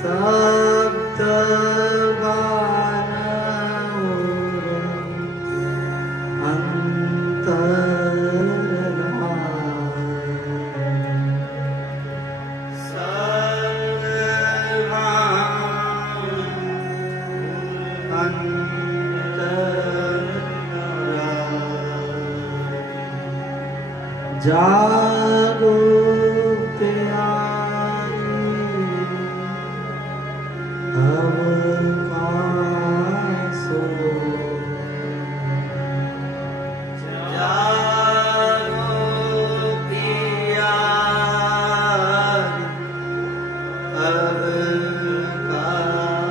सप्त जागो प्यारी अवकाशो जागो प्यारी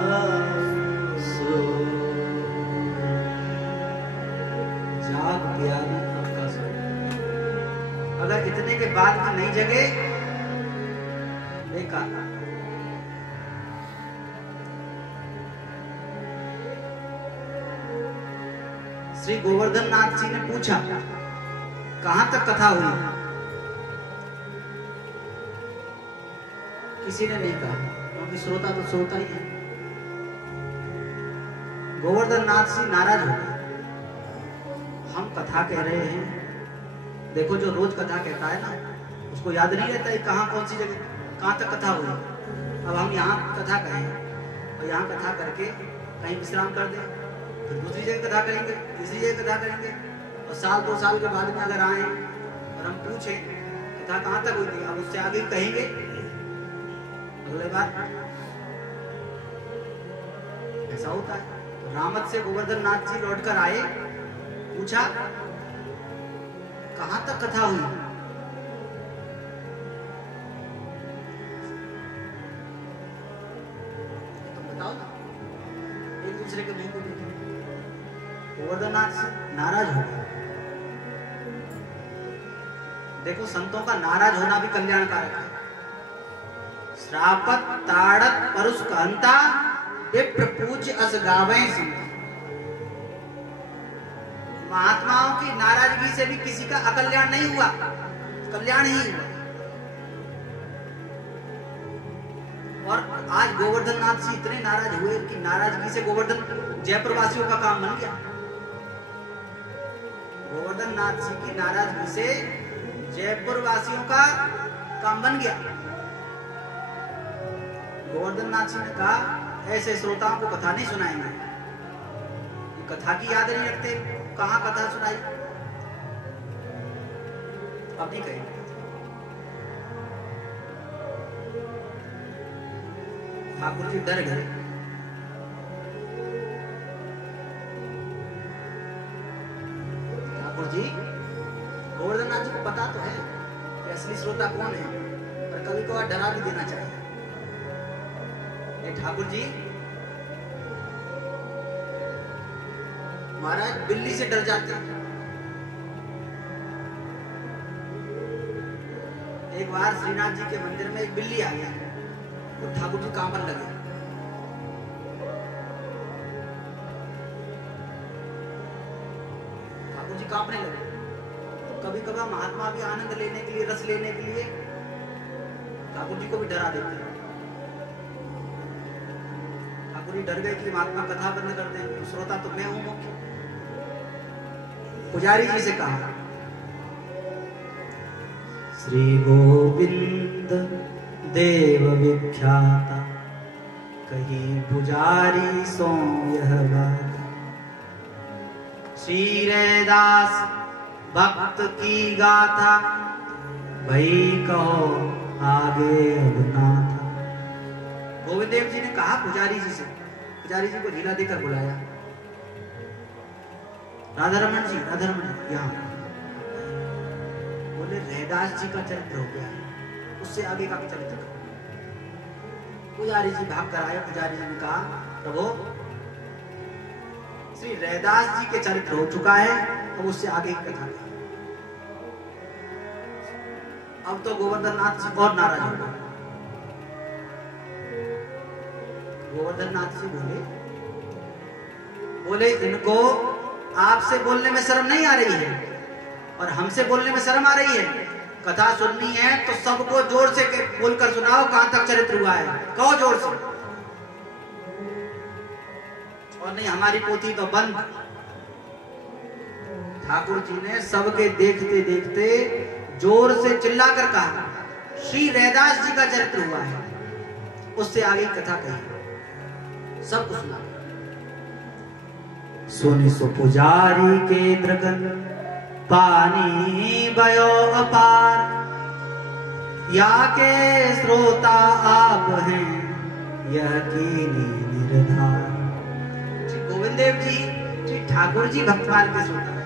अवकाशो जाग प्यारी अवकाशो। अगर इतने के बाद भी नहीं जगे बेकार। श्री गोवर्धन नाथ जी ने पूछा कहां तक कथा हुई? किसी ने नहीं कहा, क्योंकि श्रोता तो श्रोता ही है। गोवर्धन नाथ जी नाराज हो गए। हम कथा कह रहे हैं, देखो जो रोज कथा कहता है ना, उसको याद नहीं रहता है कहाँ कौन सी जगह कहाँ तक कथा हुई। अब हम यहाँ कथा कहें और यहाँ कथा करके कहीं विश्राम कर दें, फिर दूसरी जगह कथा करेंगे, तीसरी जगह कथा करेंगे, और साल 2 साल के बाद में अगर आए और हम पूछें कथा कहाँ तक हुई थी, अब उससे आगे कहेंगे अगले बार। ऐसा होता है। तो रामत से गोवर्धन नाथ जी लौट कर आए, पूछा कहां तक कथा हुई? तो बताओ ना, एक दूसरे के मुंह को देखें। गोवर्धन नाथ नाराज हो गए। देखो संतों का नाराज होना भी कल्याणकारक है। श्रापत ताड़त परुष कहंता विप्र पूज्य अस गावे संत। महात्माओं की नाराजगी से भी किसी का अकल्याण नहीं हुआ, कल्याण ही हुआ। और आज गोवर्धन नाथ जी इतने नाराज हुए कि नाराजगी से गोवर्धन जयपुर वासियों का काम बन गया। गोवर्धन नाथ जी की नाराजगी से जयपुर वासियों का काम बन गया। गोवर्धन नाथ जी ने कहा ऐसे श्रोताओं को कथा नहीं सुनाएंगे, कथा की याद नहीं रखते, कहां कथा सुनाई। अब नहीं कहेंगे। ठाकुर जी डर गए। ठाकुर जी, गोवर्धन नाथ जी को पता तो है कि असली श्रोता कौन है, पर कभी कभार डरा भी देना चाहिए। ठाकुर जी, महाराज बिल्ली से डर जाते हैं। एक बार श्रीनाथ जी के मंदिर में एक बिल्ली आ गया, तो ठाकुर जी कांपने लगे। ठाकुर जी कांपने लगे। तो कभी कभार महात्मा भी आनंद लेने के लिए, रस लेने के लिए ठाकुर जी को भी डरा देते हैं। ठाकुर जी डर गए कि महात्मा कथा बंद कर देंगे, श्रोता तो मैं हूं मुख्य। पुजारी जी से कहा श्री गोविंद देव विख्याता, कही पुजारी सो यह बात। श्री रैदास भक्त की गाथा, भई कहो आगे अब नाथ। गोविंद देव जी ने कहा पुजारी जी से, पुजारी जी को ढीला देकर बुलाया। राधा रमन जी यहाँ बोले रैदास जी का चरित्र हो गया है, उससे आगे का चरित्र। पुजारी जी भाग कर आए। पुजारी जी ने कहा प्रभु, श्री रैदास जी के चरित्र हो चुका है, अब उससे आगे की कथा। अब तो गोवर्धन नाथ जी और नाराज हो गए। गोवर्धन नाथ जी बोले इनको आपसे बोलने में शर्म नहीं आ रही है और हमसे बोलने में शर्म आ रही है। कथा सुननी है तो सबको जोर से बोलकर सुनाओ कहां तक चरित्र हुआ है, कहो जोर से। और नहीं हमारी पोथी तो बंद। ठाकुर जी ने सबके देखते देखते जोर से चिल्लाकर कहा श्री रैदास जी का चरित्र हुआ है, उससे आगे कथा कही, सब कुछ सुना। सुनि सो पुजारी के द्रगन पानी भयो अपार, या के श्रोता आप हैं यह कीनी निर्धार। श्री गोविंद देव जी, श्री ठाकुर जी भक्तमाल के श्रोता।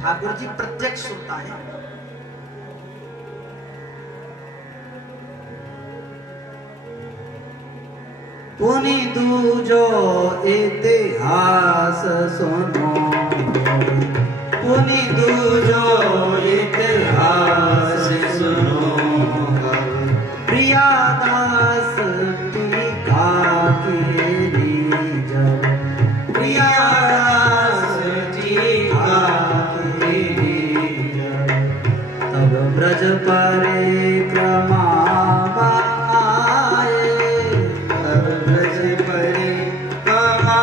ठाकुर जी प्रत्यक्ष सुनता है। पुनि दूजो इतिहास सुनो, पुनि दूजो इतिहास सुनो, प्रियादास टीका के जब, प्रियादास टीका ब्रज परिक्रमा आए, तब ब्रज परिक्रमा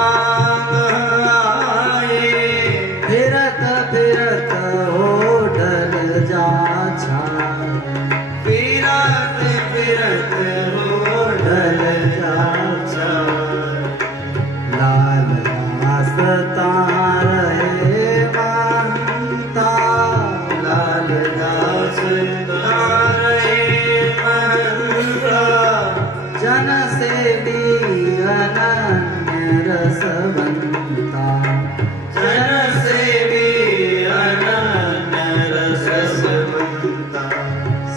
आए, फिरत फिरत होडल जा छाए, फिरत फिरत होडल जा छाए, लाल दास तारे मनता, लाल दास जन से अनन्य रसवंता, जन से अनन्य रसवंता,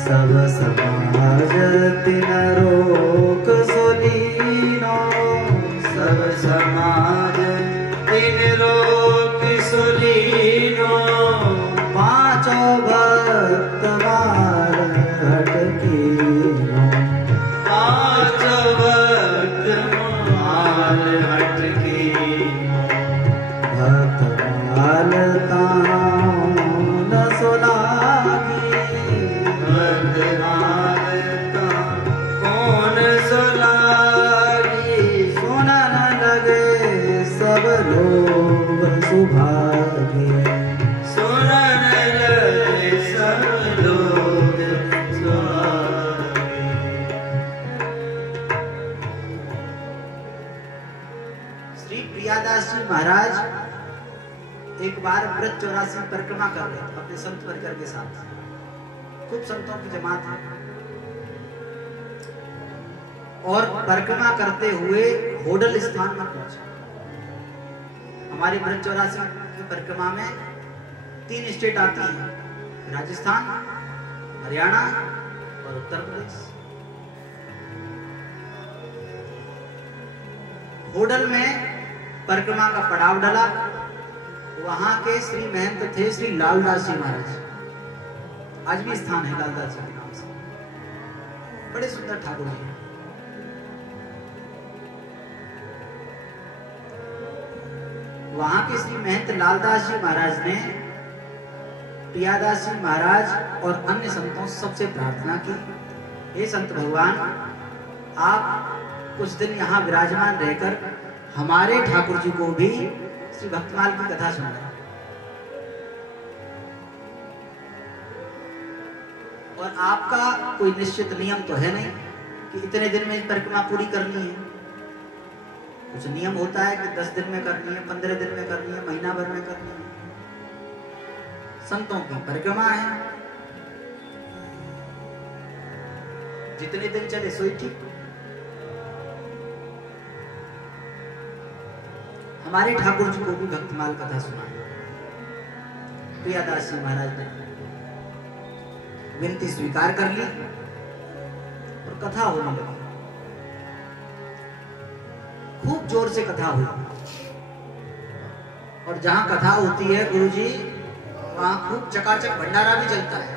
सब समाज तिन रोक सुलीनो, सब समाज तिन रोक सुलीनो, पांचों भक्त मार हटकीनो, पांचों भक्त मार हटकीनो, भक्त माल तान सुनागी, भक्त माल कौन सुनागी, सुनन लगे सब लोग सुभागी, सुनन लगे सब लोग सुभागी। श्री प्रियादास जी महाराज एक बार ब्रज 84 परिक्रमा कर रहे थे अपने संत वर्कर के साथ, खूब संतों की जमात है, और परिक्रमा करते हुए होडल स्थान में पहुंचे। हमारे ब्रज 84 की परिक्रमा में 3 स्टेट आती हैं, राजस्थान, हरियाणा और उत्तर प्रदेश। होडल में परिक्रमा का पड़ाव डला, वहां के श्री महंत थे श्री लालदास जी महाराज, आज भी स्थान है लालदास जी के नाम से, बड़े सुंदर ठाकुर जी। वहां के श्री महंत लालदास जी महाराज ने प्रियादास जी महाराज और अन्य संतों सबसे प्रार्थना की, हे संत भगवान, आप कुछ दिन यहाँ विराजमान रहकर हमारे ठाकुर जी को भी श्री भक्तमाल की कथा सुनाएं। और आपका कोई निश्चित नियम तो है नहीं कि इतने दिन में परिक्रमा पूरी करनी है, कुछ नियम होता है कि 10 दिन में करनी है, 15 दिन में करनी है, महीना भर में करनी है। संतों की परिक्रमा है, जितने दिन चले सोई ठीक। हमारे ठाकुर जी को भी भक्तमाल कथा सुनाई। प्रियादास जी महाराज ने विनती स्वीकार कर ली और कथा होने लगी। खूब जोर से कथा हुई, और जहां कथा होती है गुरुजी, वहां खूब चकाचक भंडारा भी चलता है।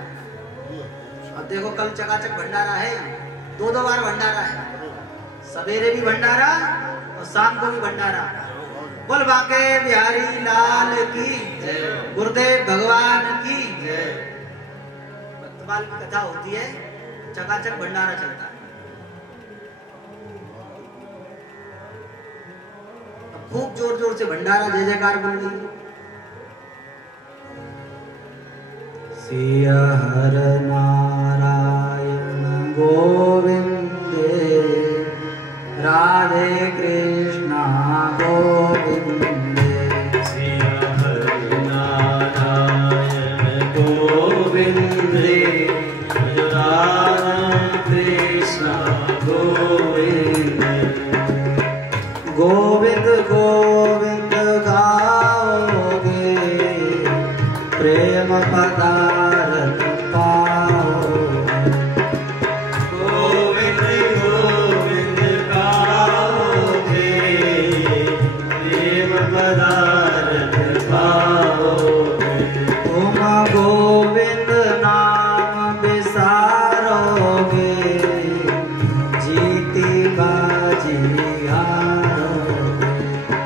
अब देखो कल चकाचक भंडारा है, 2 बार भंडारा है, सवेरे भी भंडारा और शाम को भी भंडारा। बोल बांके बिहारी लाल की जय, गुरुदेव भगवान की जय। भक्तमाल की कथा होती है, चकाचक भंडारा चलता है। अब खूब जोर जोर से भंडारा जय जयकार बोल रही। सिया हर नारायण गोविंदे, राधे कृष्णा गोविंदे। सिया हर नारायण गोविंदे, राधा कृष्णा गोविंदे। गोविंद गोविंद गाओगे, प्रेम पदार्थ पाओगे। गोविंद गोविंद गाओगे, प्रेम पदार्थ पाओगे। तुम गोविंद नाम बिसारोगे, जीती बाजी हारोगे।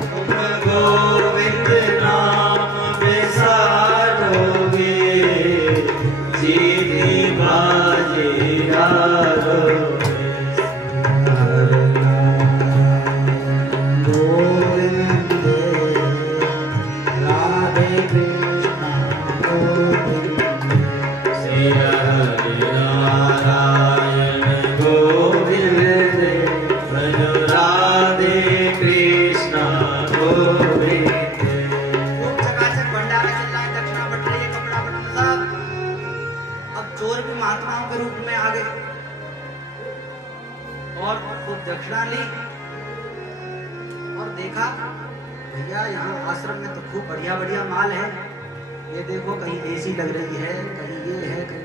तुम गोविंद नाम बिसारोगे, जीती बाजी हारोगे। हर नारायण गोविंदे, राधे कृष्णा गोविंदे। सिया हरि नारायण गोविंदे, भज राधे कृष्णा गोविंदे। खूब चकाचक भंडारा चल रहा है, दक्षिणा बट रही है, कपड़ा बटन सब। अब चोर भी महात्माओं के रूप में आ गए और खूब दक्षिणा ली और देखा भैया यहाँ आश्रम में तो खूब बढ़िया बढ़िया माल है। ये देखो कहीं एसी लग रही है, कहीं ये है, कहीं।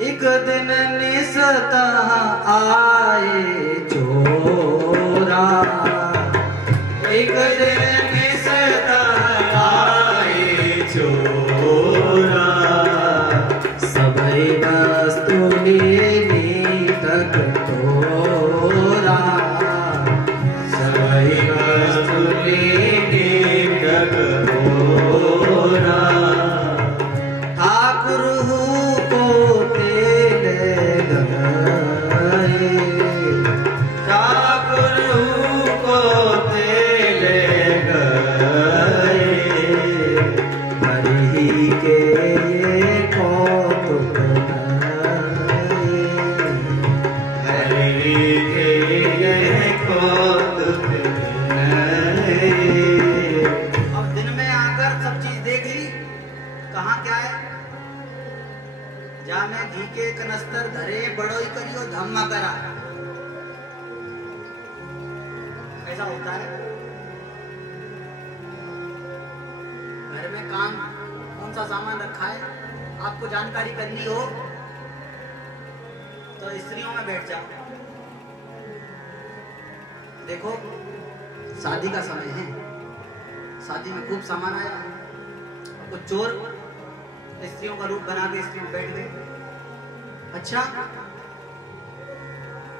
एक दिन निसतः आए चोरा, एक दिन निसतः आए चोरा, सबई वस्तु लेने तक तोरा। सबई वस्तु लेने तक तोरा। ठाकुर हूँ को तेल गए, ठाकुर को तेल गए, हरि के ये कौतुक गए। हरि के ये कौतुक गए। अब दिन में आकर सब चीज देख ली, कहाँ क्या है। जा में घी के कनस्तर धरे, बड़ोई करियो धम्मा करा। ऐसा होता है घर में काम कौन सा सामान रखा है, आपको जानकारी करनी हो तो स्त्रियों में बैठ जाओ। देखो शादी का समय है, शादी में खूब सामान आया, कुछ चोर स्त्रियों का रूप बना के स्त्रियों बैठ गए। अच्छा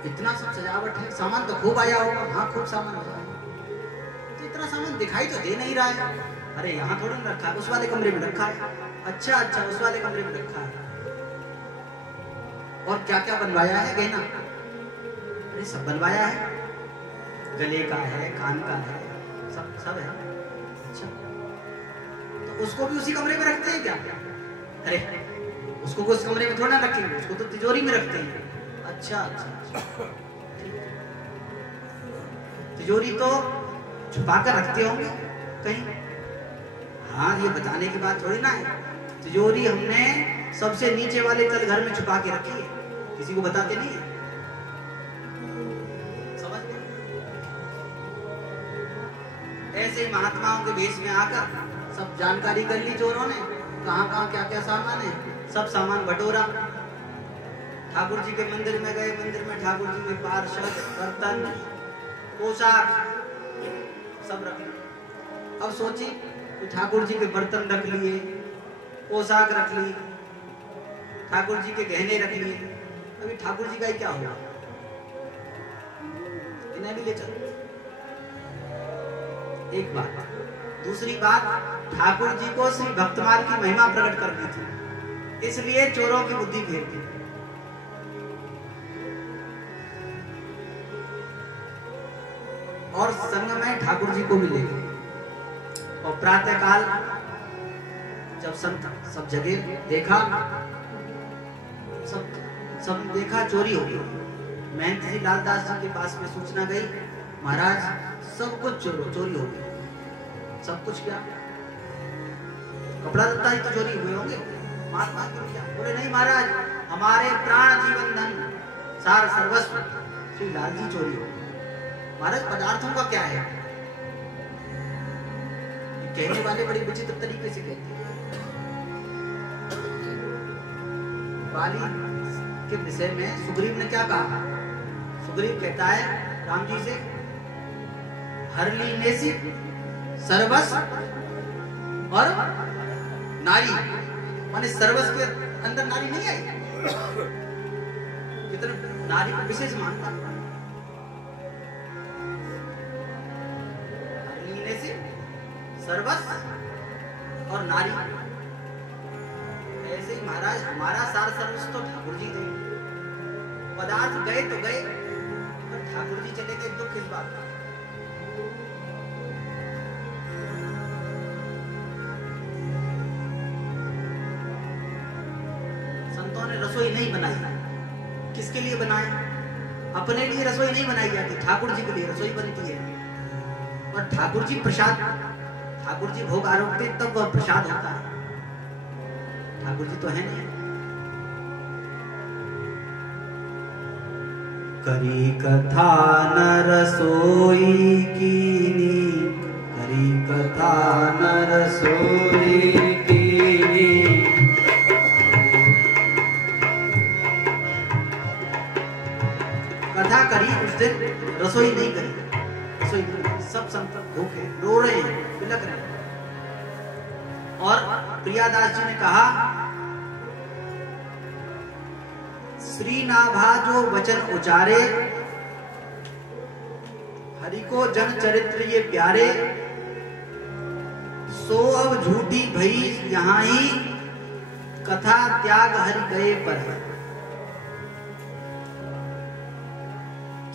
इतना सब सजावट है, सामान तो खूब आया होगा। हाँ खूब सामान आया है, तो इतना सामान दिखाई तो दे नहीं रहा है। अरे यहाँ थोड़ी ना रखा है, उस वाले कमरे में रखा है। अच्छा अच्छा उस वाले कमरे में रखा है। और क्या क्या बनवाया है गहना? अरे सब बनवाया है, गले का है, कान का है, सब सब है। अच्छा तो उसको भी उसी कमरे में रखते हैं क्या? अरे उसको उस कमरे में थोड़ा ना रखेंगे, उसको तो तिजोरी में रखते हैं। अच्छा अच्छा, अच्छा। तिजोरी तो छुपा कर रखते होंगे कहीं। हाँ ये बताने की बात थोड़ी ना है। तिजोरी हमने सबसे नीचे वाले तल घर में छुपा के रखी है, किसी को बताते नहीं है। समझ गए? ऐसे ही महात्माओं के भेष में आकर सब जानकारी कर ली चोरों ने, कहाँ कहाँ क्या क्या सामान है, सब सामान बटोरा। ठाकुर जी के मंदिर में गए, मंदिर में ठाकुर जी के पार्षद, बर्तन, पोशाक सब रख लिए। अब सोची कि ठाकुर जी के बर्तन रख लिए, पोशाक रख ली, ठाकुर जी के गहने रख लिए, अभी ठाकुर जी का ही क्या होगा, इन्हें भी ले चलो। एक बात। दूसरी बात, ठाकुर जी को श्री भक्तमाल की महिमा प्रकट करनी थी, इसलिए चोरों की बुद्धि फेर दी। और संग में ठाकुर जी को भी ले गए। और प्रातः काल जब संत सब जगह देखा, सब देखा चोरी हो गई। महंत जी लालदास जी के पास में सूचना गई, महाराज सब कुछ चोरी हो गई। सब कुछ क्या? कपड़ा लत्ता ही तो चोरी हुए होंगे, महात्मा क्या? बोले नहीं महाराज, हमारे प्राण जीवन धन सार सर्वस्व श्री लाल जी चोरी हो। महाराज पदार्थों का क्या है? कहने वाले बड़ी विचित्र तरीके से कहते हैं। बाली के विषय में सुग्रीव ने क्या कहा? सुग्रीव कहता है राम जी से, हर लीने से सर्वस्व और नारी, माने सर्वस्व के अंदर नारी नहीं आई। कितना नारी को विशेष मानता, हर लीने से सर्वस्व और नारी। ऐसे ही महाराज हमारा सार सर्वस्व तो ठाकुर जी थे। पदार्थ गए तो गए, पर ठाकुर जी चले गए, दुख इस बात का। संतों ने रसोई नहीं बनाई, किसके लिए बनाई? अपने लिए रसोई नहीं बनाई जाती, ठाकुर जी के लिए रसोई बनती है। और ठाकुर जी प्रसाद, ठाकुर जी भोग आरोपते तब वह प्रसाद होता है। ठाकुर जी तो है नहीं। करी कथा न रसोई कीनी, करी कथा न रसोई कीनी। कथा करी उस दिन, रसोई नहीं करी। रसोई नहीं, सब संत भूखे रो रहे हैं, बिलख रहे हैं। और प्रियादास जी ने कहा, श्री नाभा जो वचन उचारे, हरि को जन चरित्र ये प्यारे, सो अब झूठी भई यहाँ ही, कथा त्याग हरि गए पर।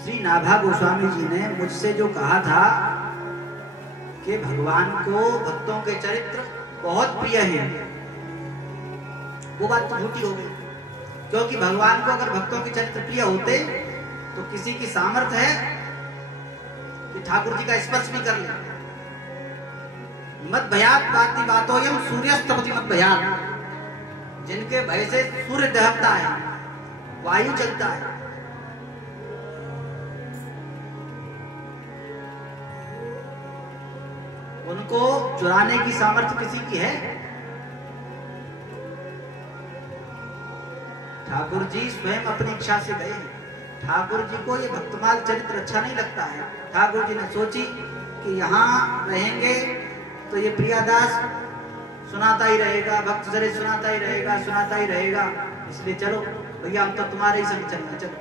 श्री नाभा गोस्वामी जी ने मुझसे जो कहा था कि भगवान को भक्तों के चरित्र बहुत प्रिय हैं, वो बात तो झूठी हो गई। क्योंकि भगवान को अगर भक्तों के चरित्र प्रिय होते तो किसी की सामर्थ्य है कि ठाकुर जी का स्पर्श भी कर ले। मत भयात बाती बातोयम सूर्यस्तपति मत भयात, जिनके भय से सूर्य दहकता है, वायु चलता है। उनको चुराने की सामर्थ्य किसी की है? ठाकुर जी स्वयं अपनी इच्छा से गए। ठाकुर जी को ये भक्तमाल चरित्र अच्छा नहीं लगता है। ठाकुर जी ने सोची कि यहाँ रहेंगे तो ये प्रियादास सुनाता ही रहेगा, भक्त चरित्र सुनाता ही रहेगा, सुनाता ही रहेगा, इसलिए चलो भैया हम तो तुम्हारे ही संग चलना। चलो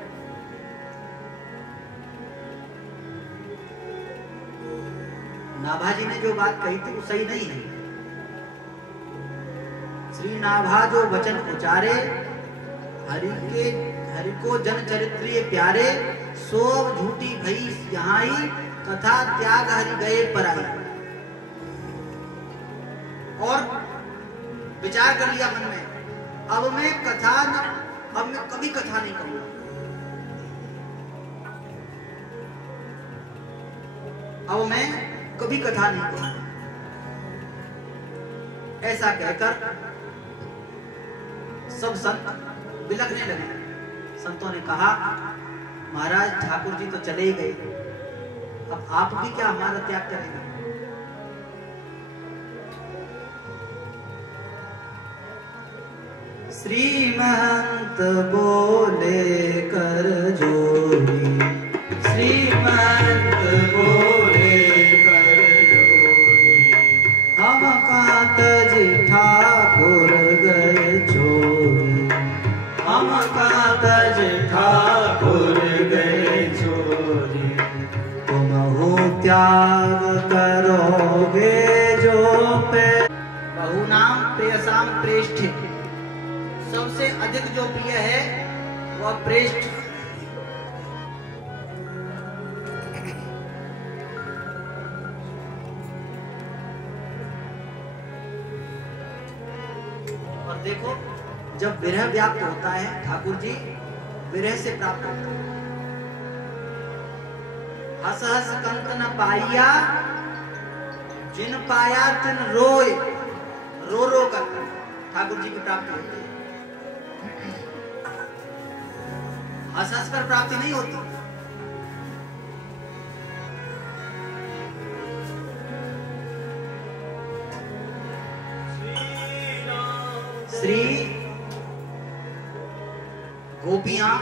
नाभा जी ने जो बात कही थी वो सही नहीं है। श्री नाभा जो वचन उचारे, हरि को जन चरित्रीय प्यारे, सो अब झूठी भई यहाँ ही, कथा त्याग हरि गए पराई। और विचार कर लिया मन में, अब मैं कभी कथा नहीं कहूंगा। अब मैं कभी कथा नहीं कहूंगा। ऐसा कहकर सब संत बिलखने लगे। संतों ने कहा, महाराज ठाकुर जी तो चले ही गए, अब आप भी क्या हमारा त्याग करेंगे? श्रीमंत बोले कर जोड़ी, श्रीमंत बोले कर जोड़ी, हम कांत जी ठाकुर गए छोड़ी, हम कांत जी त्याग करोगे जो पे। बहुनाम प्रियसाम प्रेष्ठ, सबसे अधिक जो प्रिय है वह प्रेष्ठ। और देखो जब विरह व्याप्त होता है ठाकुर जी, विरह से प्राप्त होता है। हस हस कंत न पाइया, जिन पाया तिन रोए, रो रो कर ठाकुर जी की प्राप्ति होती है। हंस हंस कर प्राप्ति नहीं होती। श्री गोपियां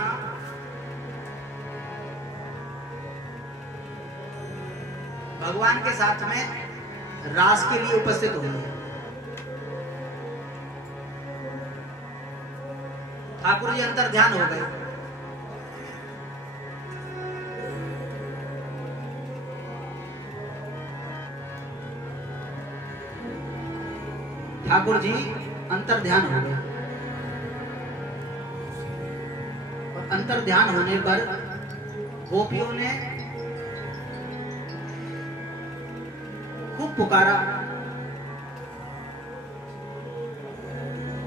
भगवान के साथ में रास के लिए उपस्थित हुई है। ठाकुर जी अंतर ध्यान हो गए। ठाकुर जी अंतर ध्यान हो गए और अंतर ध्यान होने पर गोपियों ने खूब पुकारा।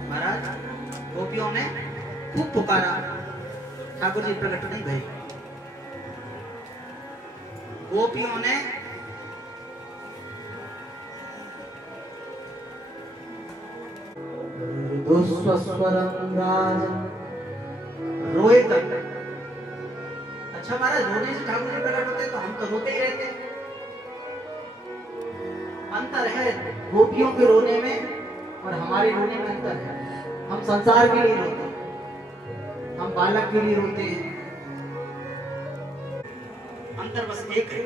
महाराज गोपियों ने खूब पुकारा, ठाकुर जी प्रकट नहीं भई। गोपियों ने रोए तक। अच्छा महाराज, रोने से ठाकुर जी प्रकट होते तो हम तो रोते ही रहते। अंतर है गोपियों के रोने में और हमारे रोने में अंतर है। हम संसार के लिए रोते हैं, हम बालक के लिए रोते हैं। अंतर बस एक है।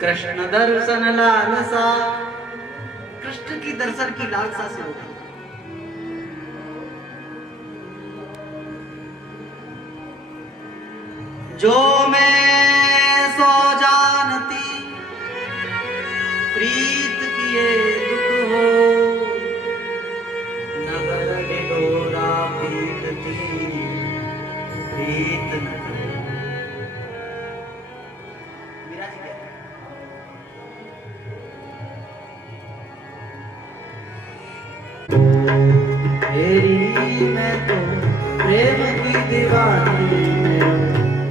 कृष्ण दर्शन लालसा, कृष्ण की दर्शन की लालसा से होती है। जो मैं सो जानती, प्रीत किए दुख हो, नगर डोरा पीटती, प्रीत न करो। मेरा जी कहते हैं तेरी मैं तो प्रेम की दीवानी,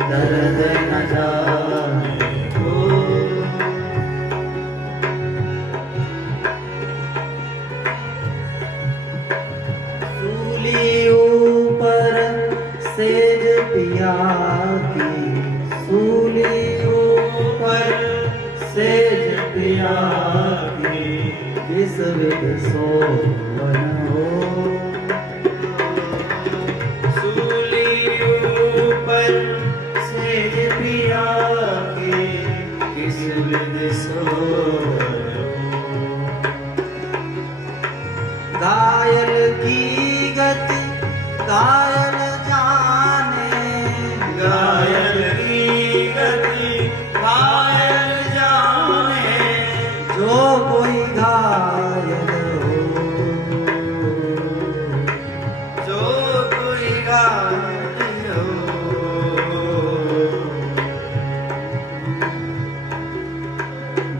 दर्द न जाने को। सूली ऊपर सेज पिया की, सूली ऊपर सेज पिया की, विष विध सोवन हो। सूली ऊपर सेज पिया के, किस विध सोवन हो। घायल की गति घायल जाने, घायल की गति घायल जाने, जो कोई घायल हो, जो कोई घायल हो।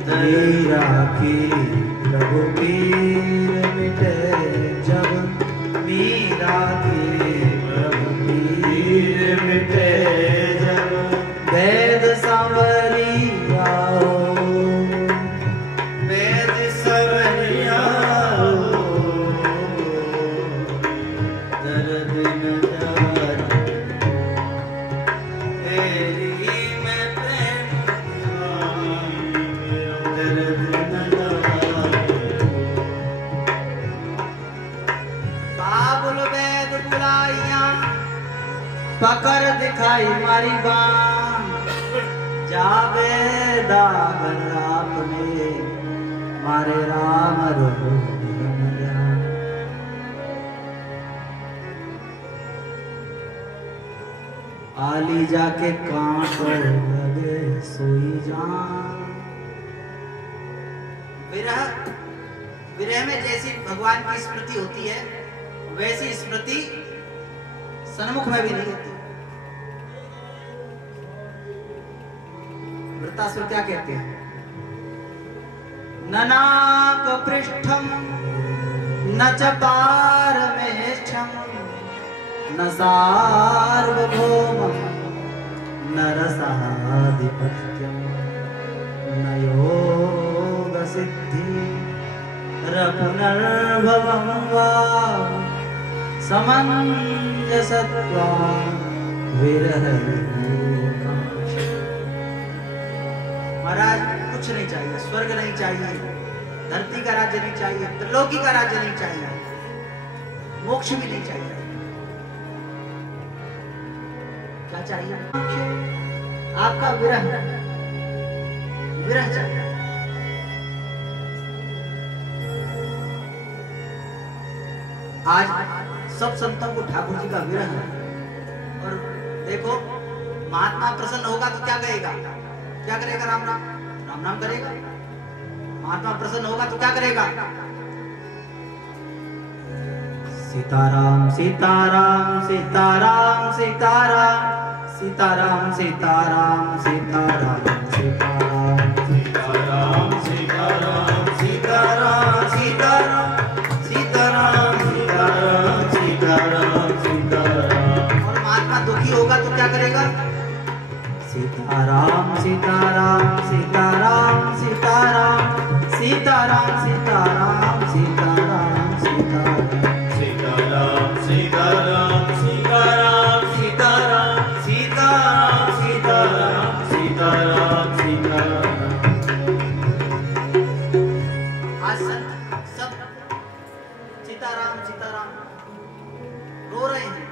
दया की रघुबीर मिटे जब, मीरा की रघुबीर मिटे जब, वेद सांवरिया हो, वेद सांवरिया हो। दर्द न जाने तेरी मैं प्रेम दीवानी, दर्द न जाने। बाबुल वेद बुलाइया, पकड़ दिखाई मारी बाण, जावे दागन आपने, मारे राम रघुवीर जान। हाली जाके कांट लगे सोई जान। विरह, विरह में जैसी भगवान की स्मृति होती है वैसी स्मृति सन्मुख में भी नहीं होती। वृत्तासुर क्या कहते हैं? ननाक पृष्ठम न च पारमेष्ठम न सार्वभौमं न रसाधिपत्यं न योग सिद्धि पुनर्भवं वा समंजसत्वा विरह। महाराज कुछ नहीं चाहिए, स्वर्ग नहीं चाहिए, धरती का राज्य नहीं चाहिए, त्रिलोकी का राज्य नहीं चाहिए, मोक्ष भी नहीं चाहिए। क्या चाहिए? आपका विरह, विरह चाहिए। आज सब संतों को ठाकुर जी का विरह है। और देखो, महात्मा प्रसन्न होगा तो क्या करेगा? क्या करेगा? राम नाम, राम नाम करेगा। महात्मा प्रसन्न होगा तो क्या करेगा? सीताराम सीताराम सीताराम सीताराम सीताराम सीताराम सीताराम सीताराम सीताराम सीताराम सीताराम सीताराम सीताराम सीताराम सीताराम सीताराम। और महात्मा दुखी होगा तो क्या करेगा? सीताराम सीताराम सीताराम सीताराम सीताराम सीताराम सीताराम सीताराम सीताराम सीताराम सीताराम सीताराम सीताराम सीताराम सीताराम सीताराम। आज सब सीताराम सीताराम रो रहे हैं।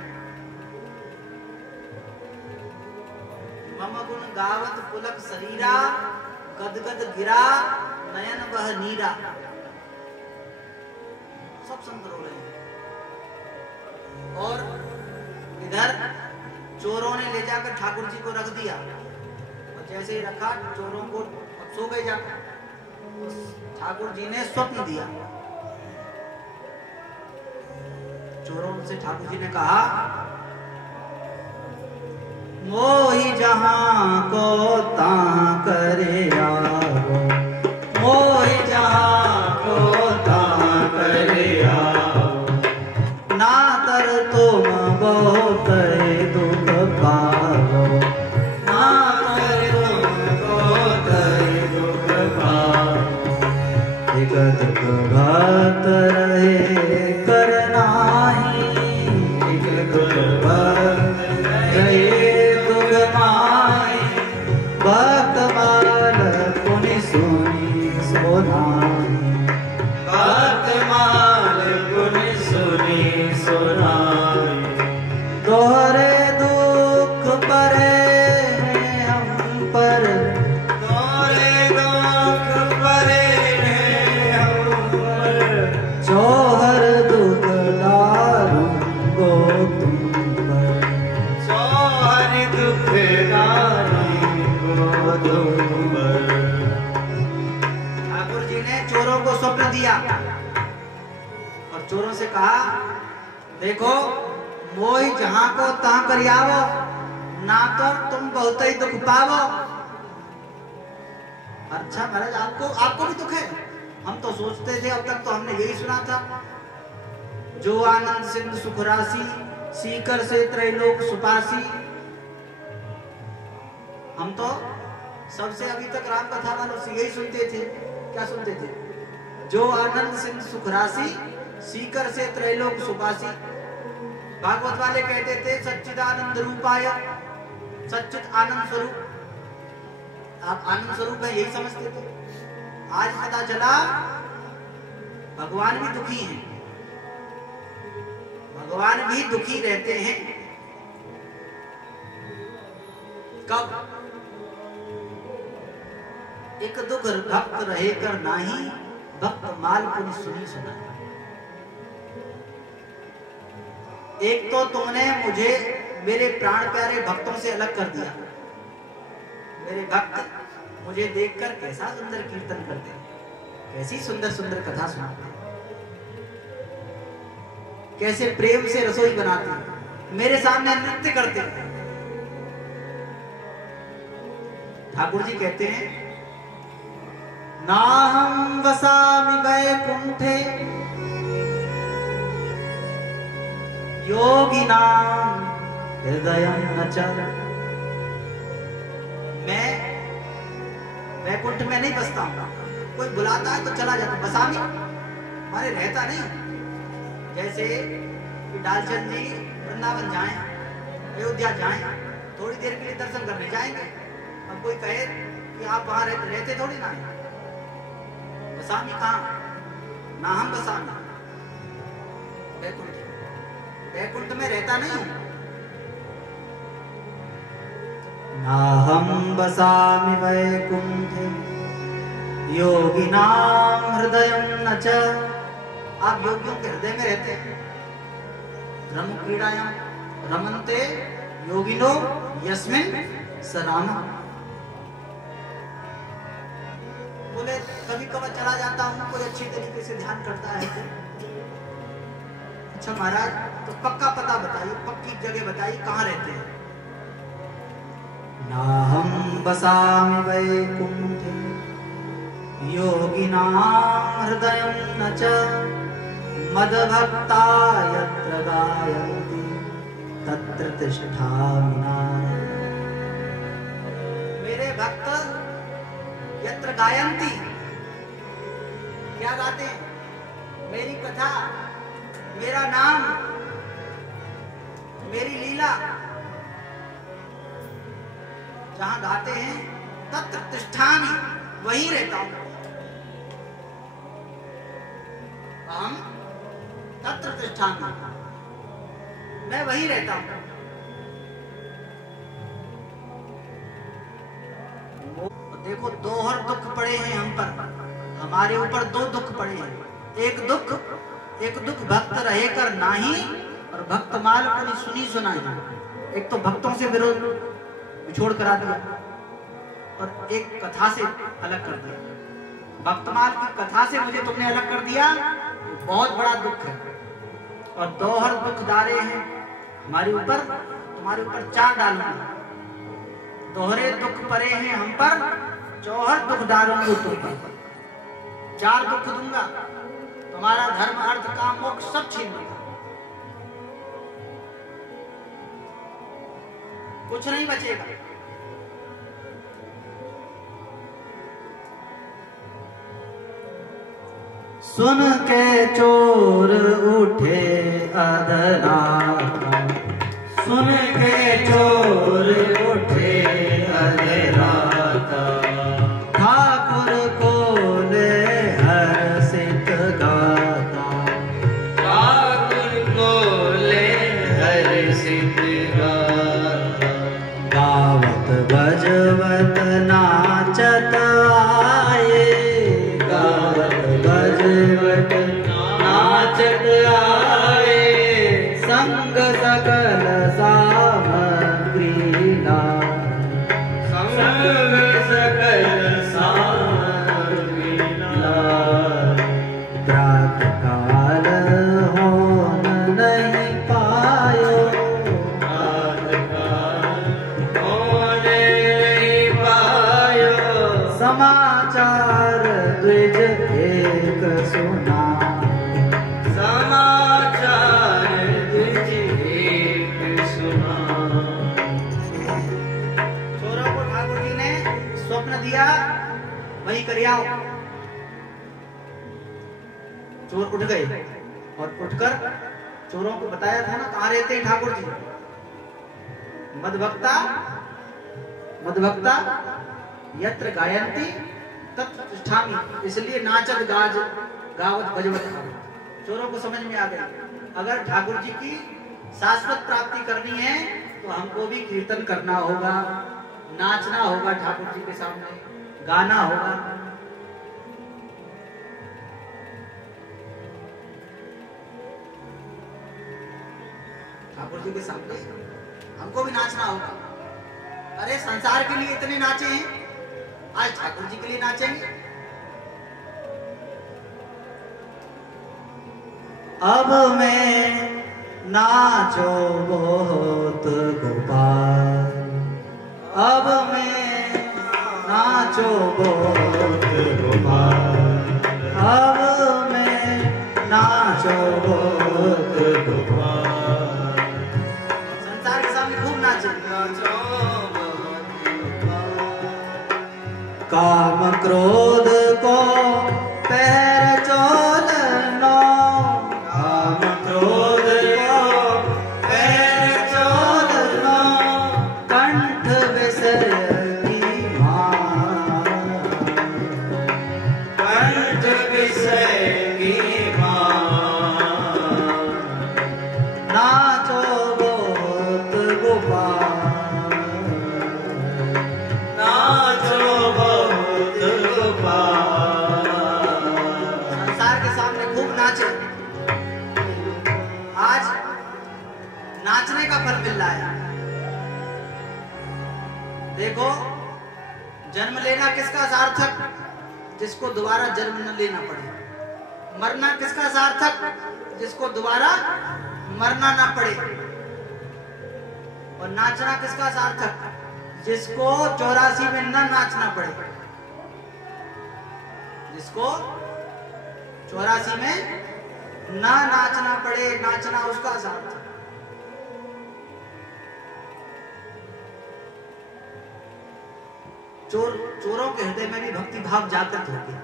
मम गुण गावत पुलक शरीरा गदगद गिरा नयन बह नीरा। सब संत रो रहे हैं। और इधर चोरों ने ले जाकर ठाकुर जी को रख दिया, और जैसे ही रखा चोरों को सो गए जाकर। ठाकुर जी ने स्वप्न दिया। चोरों से ठाकुर जी ने कहा, मोहि जहां को तां करे आओ, मोहि जहां को तां करे आओ, ना तर तुम बहुत दुख पाओ, ना तर तुम बहुत दुख पाओ। एक दुख भक्त रहे करनाही, एक दुख भक्त रहे भक्त माल पुनि सुनी सोनाई, भक्त माल पुनि सुनी सोनाई। दोहरे दुख परे हम पर, दोहरे दुख परे हम पर, चौहर दुख दारू गो तुम पर, चौहर दुख दारू। ठाकुर जी ने चोरों को स्वप्न दिया और चोरों से कहा, देखो मोहि जहां को तहां कर आवो, ना तो तुम बहुत ही दुख पावो। अच्छा महाराज, आपको भी दुख है? हम तो सोचते थे, अब तक तो हमने यही सुना था, जो आनंद सिंधु सुख राशि, सीकर से त्रैलोक सुपासी। हम तो सबसे अभी तक राम कथा वालों से यही सुनते थे। क्या सुनते थे? जो आनंद सिंधु सुख राशि, सीकर से त्रैलोक सुपासी। भागवत वाले कहते थे सच्चिदानंद रूपाय, सच्चिद आनंद स्वरूप। आप आनंद स्वरूप है यही समझते थे। आज पता चला भगवान भी दुखी हैं, भगवान भी दुखी रहते हैं। कब? एक दुख भक्त रहे कर नाही, भक्त माल पुनि सुनी सुनाई। एक तो तुमने मुझे मेरे प्राण प्यारे भक्तों से अलग कर दिया। मेरे भक्त मुझे देखकर कैसा सुंदर कीर्तन करते हैं, कैसी सुंदर सुंदर कथा सुनाते हैं, कैसे प्रेम से रसोई बनाते हैं, मेरे सामने नृत्य करते हैं। ठाकुर जी कहते हैं, नाहं वसामि वैकुंठे योगिनां हृदयं न च। मैं वैकुंठ में नहीं बसता हूं, कोई बुलाता है तो चला जाता। वसामि माने रहता नहीं। जैसे डालचंद जी वृंदावन जाएं, अयोध्या जाएं, थोड़ी देर के लिए दर्शन करने जाएंगे। अब कोई कहे कि आप वहां रहते थोड़ी ना है। वसामि कहाँ? ना हम वसामि वैकुंठ, वैकुंठ में रहता नहीं हूं। ना हम वसामि वैकुंठे योगिनां हृदयं न च। आप योगियों के हृदय में रहते हैं। रम क्रीड़ायां रमन्ते योगिनो यस्मिन् स रामः। बोले कभी कभी चला जाता हूँ, कोई अच्छी तरीके से ध्यान करता है तो। अच्छा महाराज, तो पक्का पता बताइए, पक्की जगह बताइए, कहाँ रहते हैं? नाहं वसामि वैकुंठे योगिनां हृदयं न च। मद्भक्ता यत्र गायन्ति तत्र तिष्ठामि नारद। मेरे भक्त यत्र गायन्ति, क्या गाते हैं? मेरी कथा, मेरा नाम, मेरी लीला जहां गाते हैं, तत्र तिष्ठामि, वहीं रहता हूं। हम तत्र तिष्ठामि, मैं वहीं रहता हूं। देखो, दोहर दुख पड़े हैं हम पर, हमारे ऊपर दो दुख पड़े हैं। एक दुख भक्त रहे कर नाही, और भक्त माल को सुनी सुनाई। एक तो भक्तों से विरोध बिछोड़ करा दिया, और एक कथा से अलग कर दिया। भक्तमाल की कथा से मुझे तुमने अलग कर दिया, बहुत बड़ा दुख है। और दोहर दुख डाले हैं हमारे ऊपर, तुम्हारे ऊपर चार डालूंगा। दोहरे दुख पड़े हैं हम पर, चौहर दुख डालूंगा तुम पर। चार दुख दूंगा, तुम्हारा धर्म अर्थ काम मोक्ष सब छीन लूंगा, कुछ नहीं बचेगा। सुन के चोर उठे अधराता, सुन के चोर उठे अधराता। ठाकुर को ले हर्षित गाता, ठाकुर को ले हर्षित गाता। गावत बजवत नाचत आए, गावत बजवत नाचत आए। संग सकल सामग्री लाए, संग सकल सामग्री लाए। प्रात काल होन नहीं पायो, होने नहीं पायो। समाचार द्विज एक सुना, समाचार द्विज एक सुना। चोरों को ठाकुर जी ने स्वप्न दिया, वही कर आओ। चोर उठ गए, और उठकर चोरों को बताया था ना कहाँ रहते हैं ठाकुर जी। मद्भक्ता मद्भक्ता यत्र गायन्ति तत्र तिष्ठामि, इसलिए नाचत गाज गावत बजवत। चोरों को समझ में आ गया, अगर ठाकुर जी की शाश्वत प्राप्ति करनी है तो हमको भी कीर्तन करना होगा, नाचना होगा, ठाकुर जी के सामने गाना होगा। ठाकुर जी के सामने हमको भी नाचना होगा। अरे संसार के लिए इतने नाचे हैं, आज ठाकुर जी के लिए नाचेंगे। अब मैं नाचो बहुत गोपाल, अब मैं नाचो बहुत गोपाल, अब मैं नाचो बहुत गोपाल। संसार के सामने खूब नाचो, काम क्रोध को पैर चोलनो, काम क्रोध को पैर चोलनो, कंठ विसर की मां, कंठ विसर की मां, नाचो बहुत गोपाल, नाचो बहुत गोपाल। संसार के सामने खूब नाचे। आज नाचने का फल मिल रहा है। देखो, जन्म लेना किसका सार्थक, जिसको दोबारा जन्म न लेना पड़े। मरना किसका सार्थक, जिसको दोबारा मरना ना पड़े। और नाचना किसका सार्थक, जिसको 84 में न नाचना पड़े, जिसको 84 में ना नाचना पड़े। नाचना उसका सार्थक। चोरों के हृदय में भी भक्ति भाव जागृत हो गया।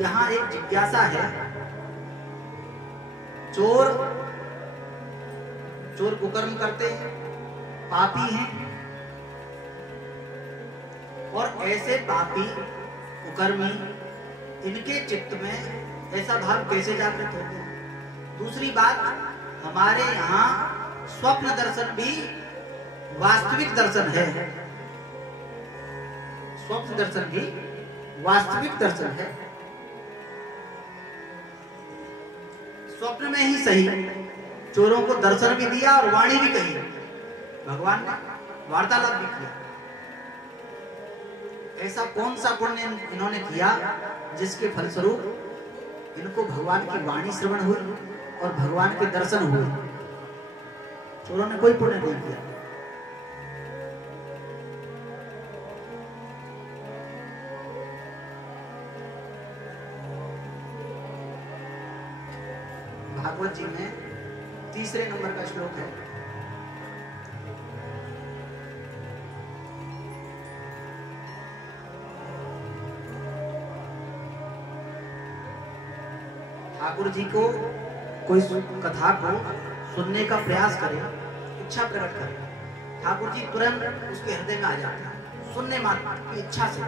यहां एक जिज्ञासा है। चोर कुकर्म करते हैं, पापी हैं, और ऐसे पापी कुकर्मी, इनके चित्त में ऐसा भाव कैसे जागृत हो गया। दूसरी बात, हमारे यहाँ स्वप्न दर्शन भी वास्तविक दर्शन है। स्वप्न दर्शन भी वास्तविक दर्शन है। स्वप्न में ही सही चोरों को दर्शन भी दिया और वाणी भी कही, भगवान ने वार्तालाप भी किया। ऐसा कौन सा पुण्य इन्होंने किया जिसके फलस्वरूप इनको भगवान की वाणी श्रवण हुई और भगवान के दर्शन हुए। चोरों ने कोई पुण्य नहीं किया। भागवत जी में 3 नंबर का श्लोक है। ठाकुर जी को कोई कथा को सुनने का प्रयास करे, इच्छा प्रकट करे, ठाकुर जी तुरंत उसके हृदय में आ जाते हैं, सुनने मात्र की इच्छा से।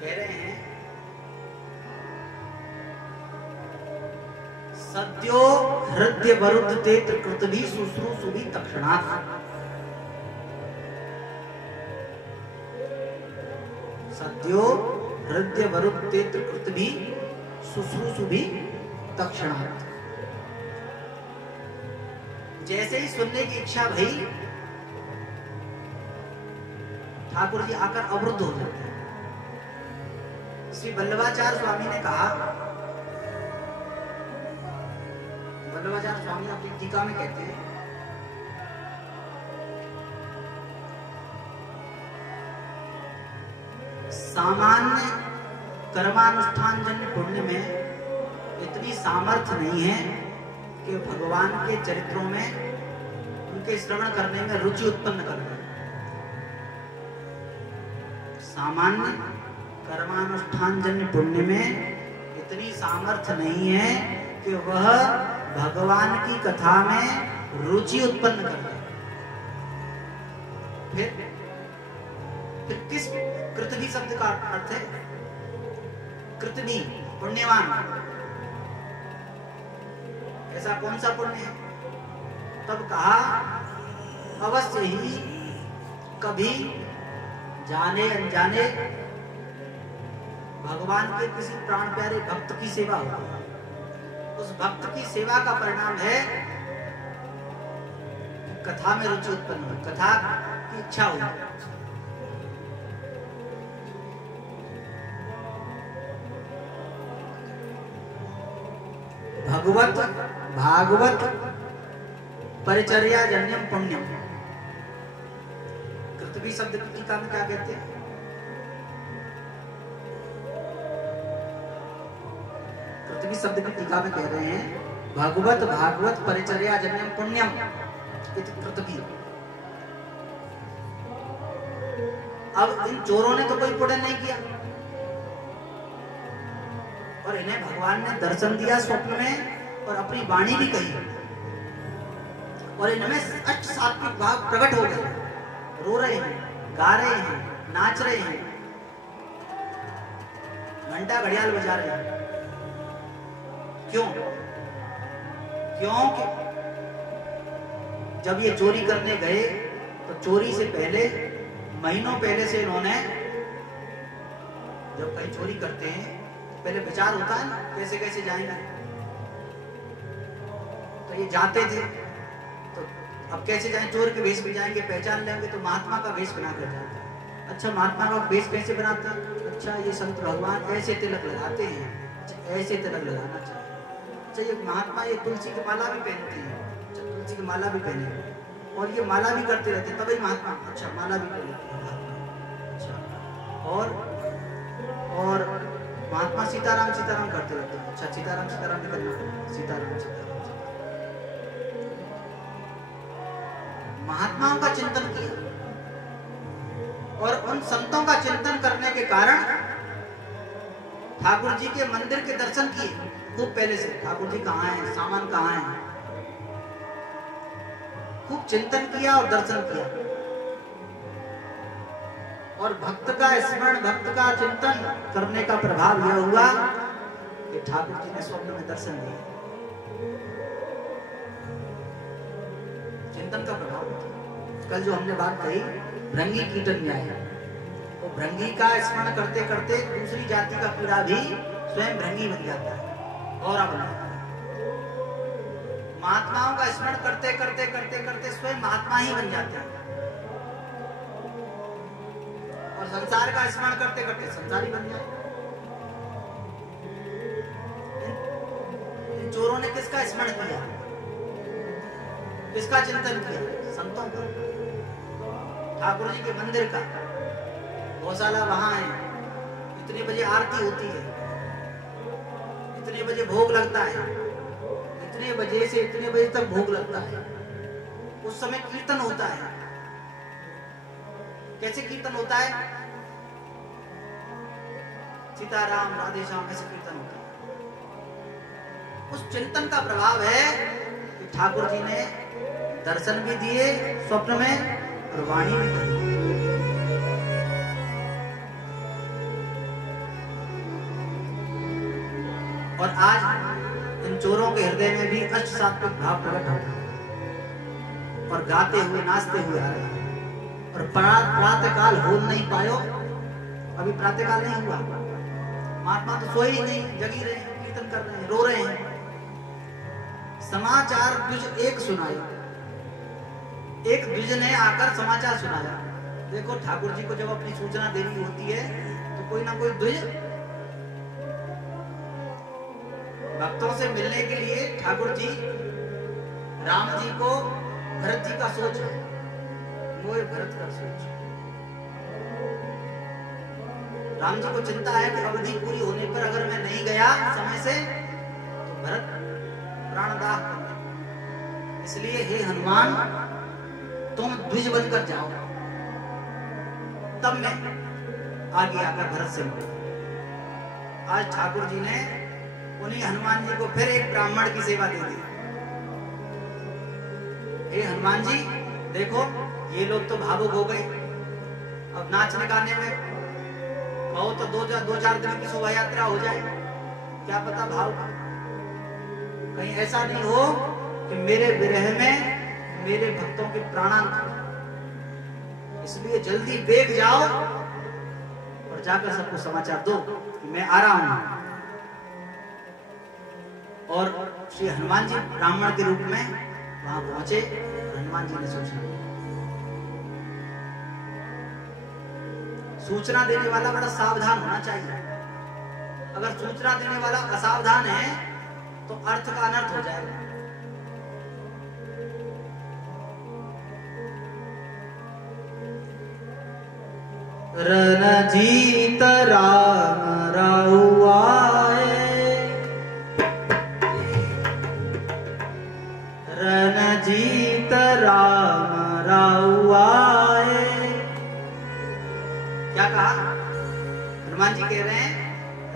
कह रहे हैं, सद्यो हृदय वरुद्ध ते कृत भी शुश्रूषु भी तक्षणात्। सद्यो हृदय वरुद्ध ते कृत भी शुश्रूषु भी तक्षणात्। जैसे ही सुनने की इच्छा भई, ठाकुर जी आकर अवरुद्ध हो जाते हैं। श्री वल्लभाचार्य स्वामी ने कहा, वल्लभाचार्य स्वामी अपनी टीका में कहते हैं, सामान्य कर्मानुष्ठान जन्य पुण्य में इतनी सामर्थ्य नहीं है कि भगवान के चरित्रों में उनके श्रवण करने में रुचि उत्पन्न कर दे। सामान्य कर्मानुष्ठान जन्य पुण्य में इतनी सामर्थ्य नहीं है कि वह भगवान की कथा में रुचि उत्पन्न कर दे। फिर किस कृतवी शब्द का अर्थ है? कृतवी पुण्यवान। ऐसा कौन सा पुण्य है? तब कहा, अवश्य ही कभी जाने अनजाने भगवान के किसी प्राण प्यारे भक्त की सेवा होती है, उस भक्त की सेवा का परिणाम है कथा में रुचि उत्पन्न हुई, कथा की इच्छा हुई। भागवत परिचर्या जन्यम पुण्यम। कृतवी शब्द की टीका में क्या कहते हैं? कृतवी शब्द की टीका में कह रहे हैं भागवत परिचर्या जन्यम पुण्यम इति कृतवी। अब इन चोरों ने तो कोई पुण्य नहीं किया और इन्हें भगवान ने दर्शन दिया स्वप्न में और अपनी वाणी भी कही और इनमें अष्ट सात्विक भाव प्रकट हो गए, रो रहे हैं, गा रहे हैं, नाच रहे हैं, घंटा घड़ियाल बजा रहे हैं। क्यों? क्योंकि जब ये चोरी करने गए तो चोरी से पहले, महीनों पहले से इन्होंने, जब कहीं चोरी करते हैं पहले विचार होता है ना कैसे कैसे जाएंगे, तो ये जाते थे तो अब कैसे जाएं, चोर के वेश में जाएंगे, पहचान लेंगे तो महात्मा का वेश बना कर जाते हैं। अच्छा महात्मा का वेश कैसे बनाते हैं? अच्छा ये संत भगवान ऐसे तिलक लगाते हैं, ऐसे तिलक लगाना चाहिए। अच्छा ये महात्मा ये तुलसी की माला भी पहनते हैं, अच्छा तुलसी की माला भी पहने और ये माला भी करते रहते तभी महात्मा, अच्छा माला भी कर लेते हैं महात्मा। अच्छा और महात्मा सीताराम सीताराम करते रहते हैं, अच्छा सीताराम सीताराम भी करना, सीताराम सीताराम। महात्माओं का चिंतन किया और उन संतों का चिंतन करने के कारण ठाकुर जी के मंदिर के दर्शन किए खूब पहले से। ठाकुर जी कहाँ हैं, सामान कहाँ है, खूब चिंतन किया और दर्शन किया। और भक्त का स्मरण, भक्त का चिंतन करने का प्रभाव यह हुआ कि ठाकुर जी ने स्वप्न में दर्शन दिए। चिंतन का प्रभाव। कल जो हमने बात कही भृंगी कीटन न्याय, वो भृंगी का स्मरण करते करते दूसरी जाति का कीड़ा भी स्वयं भृंगी बन जाता है, गौरा बन जाता है। महात्माओं का स्मरण करते करते करते करते स्वयं महात्मा ही बन जाते हैं और संसार का स्मरण करते करते संसारी बन जाते। इन चोरों ने किसका स्मरण किया, किसका चिंतन किया? संतों का, ठाकुर जी के मंदिर का। गौशाला वहां है, इतने बजे आरती होती है, इतने बजे भोग लगता है, इतने बजे से इतने बजे तक भोग लगता है। उस समय कीर्तन होता है। कैसे कीर्तन होता है? सीताराम राधे श्याम ऐसे कीर्तन होता है। उस चिंतन का प्रभाव है कि ठाकुर जी ने दर्शन भी दिए स्वप्न में और वाणी भी कही। और आज इन चोरों के हृदय में भी अष्ट सात्विक भाव प्रकट होता है और गाते हुए नाचते हुए आ रहे हैं। और प्रातः काल हो नहीं पायो, अभी प्रातः काल नहीं हुआ, महात्मा तो सोए ही नहीं, जगी रहे हैं, कीर्तन कर रहे हैं, रो रहे हैं। समाचार द्विज एक सुनाया, एक द्विज ने आकर समाचार सुनाया। देखो ठाकुर जी को जब अपनी सूचना देनी होती है तो कोई ना कोई द्विज भक्तों से मिलने के लिए, ठाकुर जी राम जी को भरत जी का सोच है, वो भरत का सोच। राम जी को चिंता है कि अवधि पूरी होने पर अगर मैं नहीं गया समय से तो भरत प्राणदाह कर। इसलिए हे हनुमान तुम द्विज बनकर जाओ, तब मैं आगे आकर भरत से मिलूं। आज ठाकुर जी ने उन्हीं हनुमान जी को फिर एक ब्राह्मण की सेवा दे दी। हे हनुमान जी देखो ये लोग तो भावुक हो गए, अब नाचने गाने में कहो तो दो चार दिन की शोभा यात्रा हो जाए, क्या पता भाव कहीं ऐसा नहीं हो कि मेरे विरह में मेरे भक्तों के प्राणांत। इसलिए जल्दी बेग जाओ और जाकर सबको समाचार दो कि मैं आ रहा हूं। और श्री हनुमान जी ब्राह्मण के रूप में वहां पहुंचे। हनुमान जी ने सूचना देने वाला बड़ा सावधान होना चाहिए। अगर सूचना देने वाला असावधान है तो अर्थ का अनर्थ हो जाएगा। रणजीत राम राउआए, रणजीत राम राउआए। क्या कहा? हनुमान जी कह रहे हैं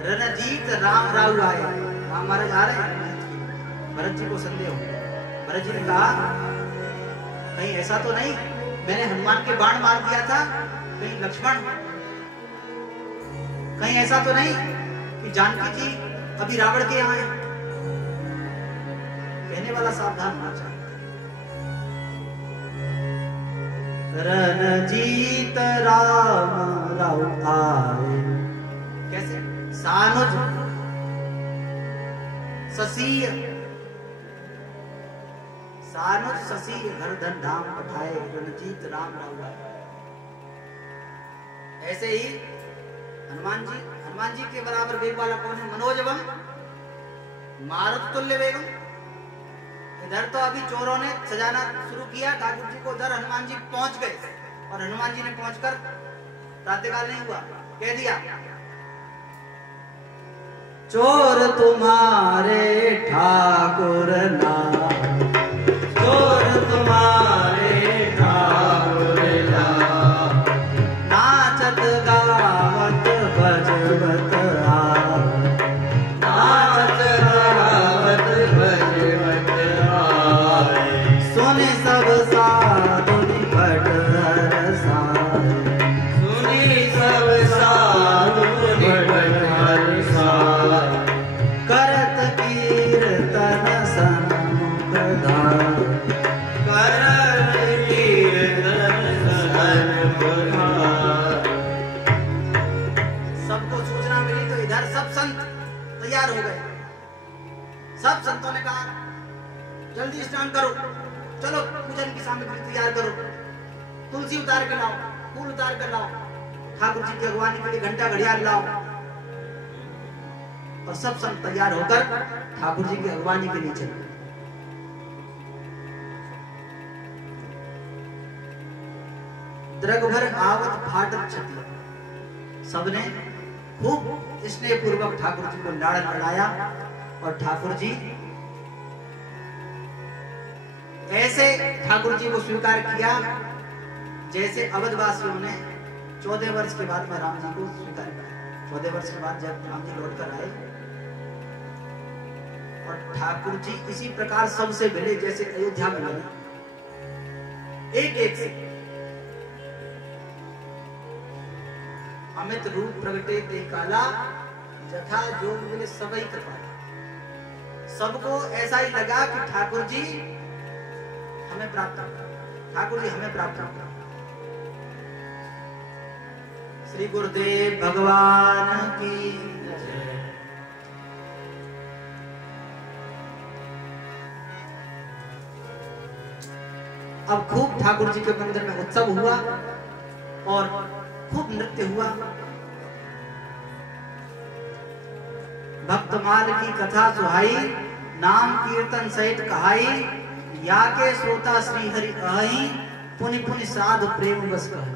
रणजीत राम राउ आए। राम महाराज आ रहे हैं। भरत जी को संदेह हो। भरत जी ने कहा कहीं ऐसा तो नहीं मैंने हनुमान के बाण मार दिया था, कहीं लक्ष्मण, कहीं ऐसा तो नहीं कि जानकी जी अभी रावण के यहाँ हैं। कहने वाला सावधान होना चाहिए। रणजीत राम राउ आए। कैसे? सानुज ससीय, सानुज ससीय घर धन धाम पठाए, रणजीत राम राउ आए। ऐसे ही हनुमान जी के बराबर वेग वाला कौन है? मनोजवम मारुत तुल्य वेगम। इधर तो अभी चोरों ने सजाना शुरू किया ठाकुर जी को, उधर हनुमान जी पहुंच गए और हनुमान जी ने पहुंचकर प्रातःकाल नहीं हुआ, कह दिया चोर तुम्हारे ठाकुर ना, चोर तुम्हारे ठाकुर ना, नाचत गावत बजवत आ, नाचत गावत बजवत आए, सुने सब साधु निकट हरसाए, सुने सब साधु निकट हरसाए, करत कीर्तन सन्मुख धार, करत कीर्तन सन्मुख धार। सबको सूचना मिली तो इधर सब संत तैयार हो गए। सब संतों ने कहा जल्दी स्नान करो, चलो पूजन की सामग्री तैयार करो, तुलसी उतार के लाओ, फूल उतार कर लाओ, ठाकुर जी की अगवानी के लिए घंटा घड़ियाल लाओ। और सब संत तैयार होकर ठाकुर जी की अगवानी के लिए चले। द्रगभर आवत फाटक छती। सबने खूब स्नेह पूर्वक ठाकुर जी को लाड़ लड़ाया और ठाकुर जी ऐसे ठाकुर जी को स्वीकार किया जैसे अवधवासियों ने 14 वर्ष के बाद में राम जी को स्वीकार किया। 14 वर्ष के बाद जब राम जी लौट कर आए और ठाकुर जी इसी प्रकार सबसे मिले जैसे अयोध्या में मिले, एक एक से अमित रूप प्रगटे ते काला, जथा जोग मिले सबई कृपाला। सबको ऐसा ही लगा कि ठाकुर जी हमें प्राप्त होगा, ठाकुर जी हमें प्राप्त होगा। श्री गुरुदेव भगवान की जय। अब खूब ठाकुर जी के मंदिर में उत्सव हुआ और खूब नृत्य हुआ। भक्तमाल की कथा सुहाई, नाम कीर्तन सहित कहाई, या के श्रोता श्री हरि अहि, पुनि पुनि साधु प्रेम बस कहा।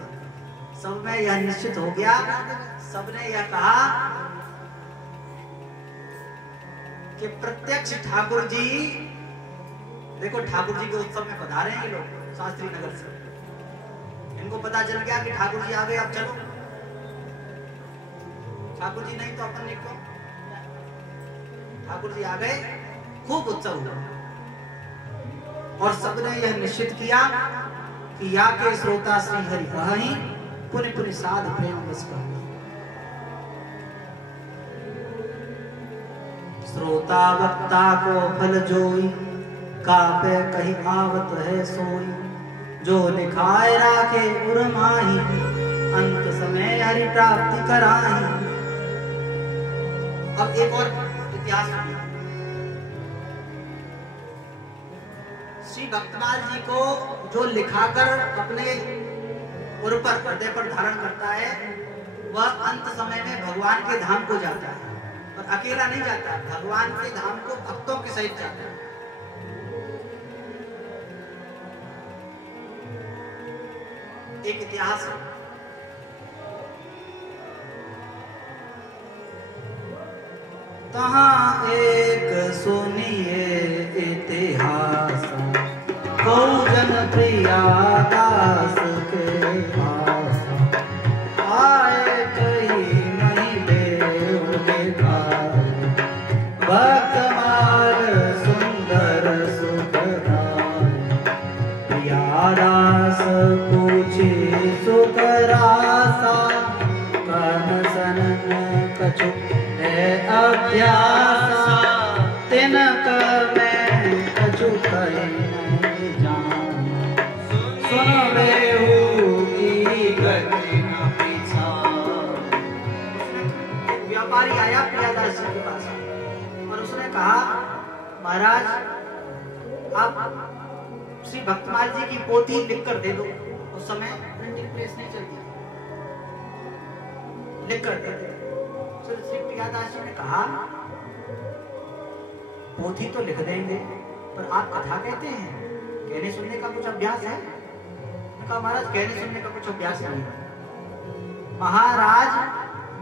सब में यह निश्चित हो गया, सबने यह कहा कि प्रत्यक्ष ठाकुर जी, देखो ठाकुर जी के उत्सव में पधारे हैं लोग शास्त्री नगर से। इनको पता चल गया कि ठाकुर जी आ गए, अब चलो। ठाकुर जी नहीं तो अपन निकलो। ठाकुर जी आ गए, खूब उत्सव हुआ और सबने यह निश्चित किया कि या के श्रोता श्री हरि अहि, पुनि पुनि साध प्रेम बस कहा। श्रोता वक्ता को फल जोई, कापे कहीं आवत है सोई, जो लिखाए राखे उर्माही, अंत समय हरि प्राप्ति कराही। अब एक और इतिहास सुनिए। श्री भक्तमाल जी को जो लिखाकर अपने उर पर हृदय पर धारण करता है, वह अंत समय में भगवान के धाम को जाता है, और अकेला नहीं जाता, भगवान के धाम को भक्तों के सहित जाता है। एक इतिहास है। तहाँ एक सुनिए इतिहास, बहुजन प्रिया दास के पास, आए कहीं नहीं देव दिखाए, भक्तमाल सुंदर सुखदाय, प्रिया दास पूछे सुखरासा, कर्म सनन कछु अभ्यासा, तिनक मैं कछु कहे नहीं जाना, सुन बेहूगी गति न पीछा। व्यापारी आया प्रियादास जी के पास और उसने कहा, महाराज आप श्री भक्तमाल जी की पोथी लिख कर दे दो। उस समय प्रिंटिंग प्रेस नहीं चलती, लिख कर दे दो। श्री प्रियादास जी ने कहा, पोथी तो लिख देंगे, पर आप कथा कहते हैं, कहने सुनने का कुछ अभ्यास है? कहा, महाराज कहने सुनने का कुछ अभ्यास नहीं है। महाराज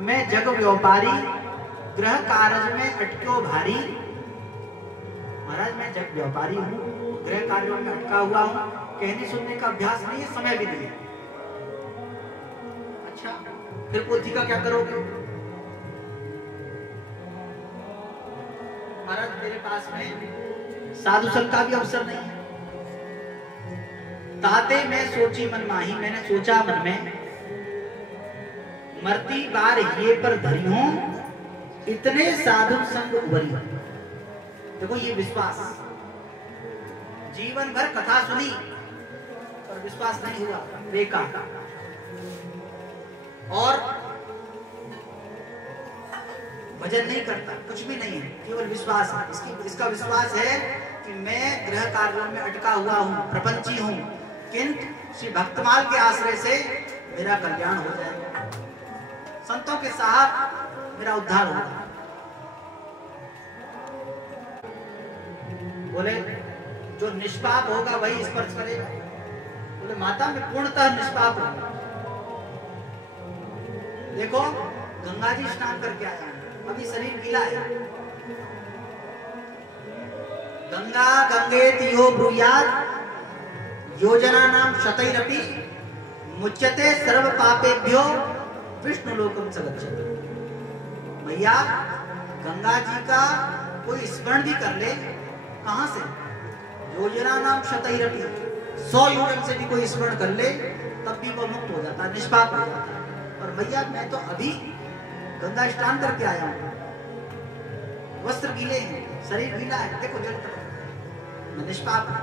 मैं जग व्यापारी, गृह कार्य में अटक्यो भारी। महाराज मैं जग व्यापारी हूँ, गृह कार्यों में अटका हुआ हूँ, कहने सुनने का अभ्यास नहीं है, समय भी नहीं है। अच्छा, फिर पोथी का क्या करोगे? महाराज मेरे पास में साधु संग का भी अवसर नहीं है। ताते मैं सोची मन माही, मैंने सोचा मन में, मरती बार ये पर धरी हूं, इतने साधु संग उबरी। देखो ये विश्वास, जीवन भर कथा सुनी पर विश्वास नहीं हुआ, बेकार। और भजन नहीं करता, कुछ भी नहीं है, केवल विश्वास है। इसका विश्वास है कि मैं गृह कार्यों में अटका हुआ हूँ, प्रपंची हूँ, किंतु श्री भक्तमाल के आश्रय से मेरा कल्याण हो जाएगा, संतों के साथ मेरा उद्धार होगा। बोले जो निष्पाप होगा वही स्पर्श करेगा। बोले माता मैं पूर्णतः निष्पाप हूँ। देखो गंगा जी स्नान करके आया, अभी शरीर गीला है। गंगा गंगे तियो ब्रूयात्, योजना नाम शतैरपि, मुच्यते सर्व पापेभ्यो विष्णु लोकम स गच्छति। भैया गंगा जी का कोई स्मरण भी कर ले, कहां से? योजना नाम शतैरपि, 100 योजन से भी कोई स्मरण कर ले तब भी वो मुक्त हो जाता है, निष्पाप हो जाता है। और भैया मैं तो अभी गंगा स्नान करके आया हूं, वस्त्र गीले हैं, शरीर गीला है, देखो जल तक, मैं निष्पाप हूं।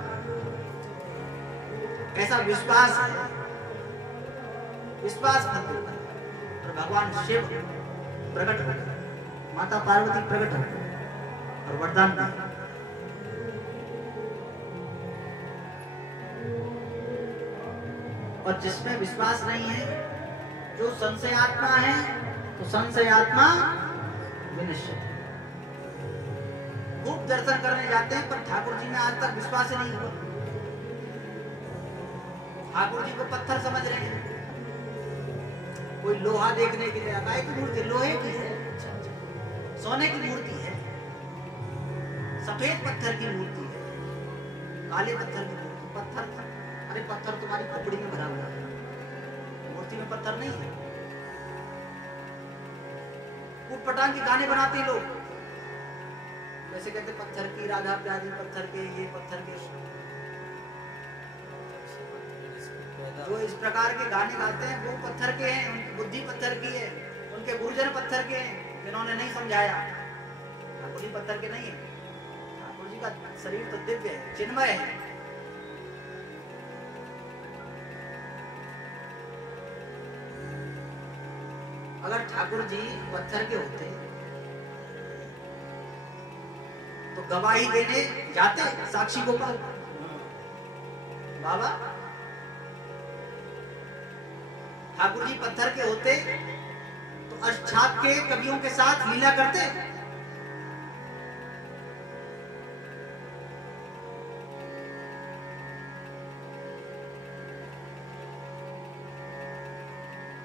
कैसा विश्वास है, विश्वास फल देता है। और भगवान शिव प्रकट हो, माता पार्वती प्रकट हो और वरदान दिया। और जिसमें विश्वास नहीं है, जो संशयात्मा है, तो संशयात्मा विनिश्चित। खूब दर्शन करने जाते हैं पर ठाकुर जी में आज तक विश्वास ही नहीं हुआ। ठाकुर जी को पत्थर समझ रहे हैं। कोई लोहा देखने के लिए आता है कि मूर्ति लोहे की है, सोने की मूर्ति है, सफेद पत्थर की मूर्ति है, काले पत्थर की मूर्ति। पत्थर, अरे पत्थर तुम्हारी खोपड़ी में भरा हुआ है, मूर्ति में पत्थर नहीं है। खूब पटांग के गाने बनाते हैं लोग, जैसे कहते पत्थर की राधा प्यारी, पत्थर के ये, पत्थर के, जो इस प्रकार के गाने गाते हैं वो पत्थर के हैं, उनकी बुद्धि पत्थर की है, उनके गुरुजन पत्थर के हैं, जिन्होंने नहीं समझाया। ठाकुर जी पत्थर के नहीं है, ठाकुर जी का शरीर तो दिव्य है, चिन्मय है। अगर ठाकुर जी पत्थर के होते तो गवाही देने जाते साक्षी गोपाल बाबा। ठाकुर जी पत्थर के होते तो अष्टछाप के कवियों के साथ लीला करते।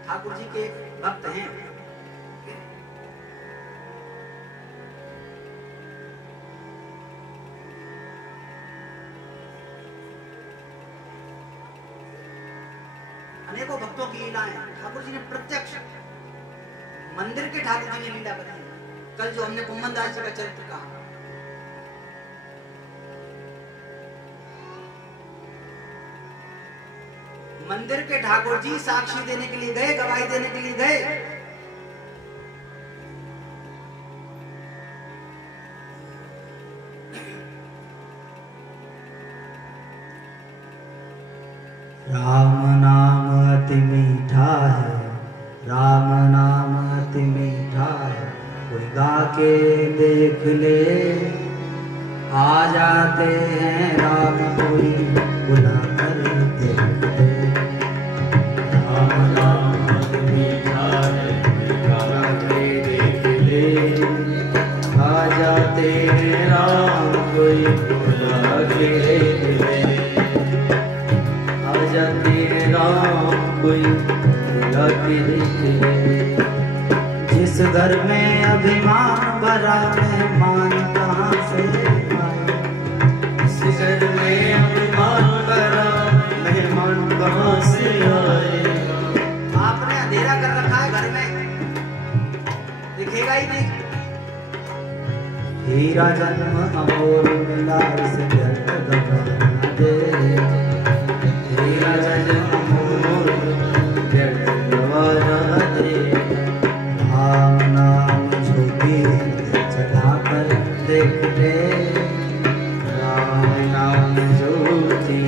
ठाकुर जी के भक्त हैं, अनेकों भक्तों की लीलाएं ठाकुर जी ने प्रत्यक्ष मंदिर के ठाकुर जी ने लीला बताई। कल जो हमने कुम्मन दास जी का चरित्र कहा, मंदिर के ठाकुर जी साक्षी देने के लिए गए, गवाही देने के लिए गए। राम नाम अति मीठा है, राम नाम अति मीठा है, कोई गा के देख ले आ जाते हैं राम, कोई बुला कर देख ले। राम नाम अति मीठा है, कोई गा के देख ले आ जाते हैं राम, कोई बुला के देख ले। राम कोई बुलाते देखे, जिस घर में अभिमान भरा मेहमान कहाँ से आए, जिस घर में अभिमान भरा मेहमान कहाँ से आए। आपने अंधेरा कर रखा है घर में, दिखेगा ही नहीं। हीरा जन्म अमोल मिला इसे व्यर्थ गवाना दे, हीरा जन्म राम नाम ज्योति जगा कर देख ले, राम नाम ज्योति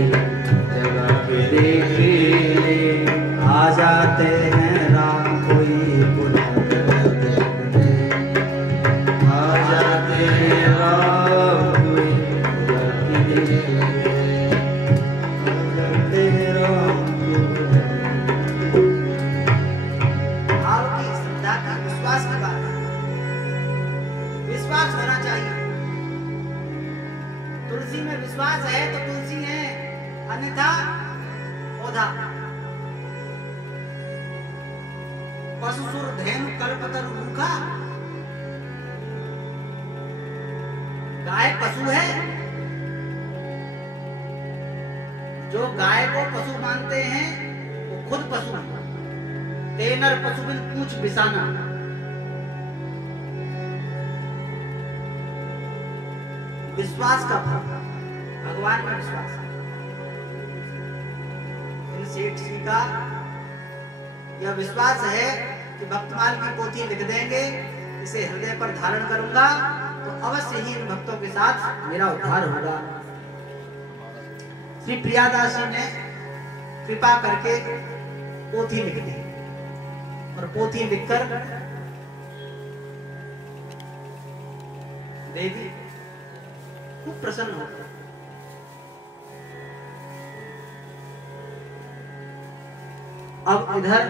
जगा के देख ले, आ जाते हैं राम कोई बुला कर देख ले, आ जाते हैं राम कोई बुला के देख ले, आ जाते हैं राम। विश्वास की बात है, विश्वास होना चाहिए। तुलसी में विश्वास है तो तुलसी है, अन्यथा पौधा। पशुसुर धेनु कल्पतरु रूखा, गाय पशु है। जो गाय को पशु मानते हैं वो खुद पशु है। तेनर पशु बिन पूछ बिसाना, विश्वास का फल, भगवान में विश्वास। इन सेठ जी का यह विश्वास है कि भक्तमाल की पोथी लिख देंगे, इसे हृदय पर धारण करूंगा तो अवश्य ही इन भक्तों के साथ मेरा उद्धार होगा। श्री प्रियादास जी ने कृपा करके पोथी लिख दी और पोथी लिखकर देवी खूब प्रसन्न हो। अब इधर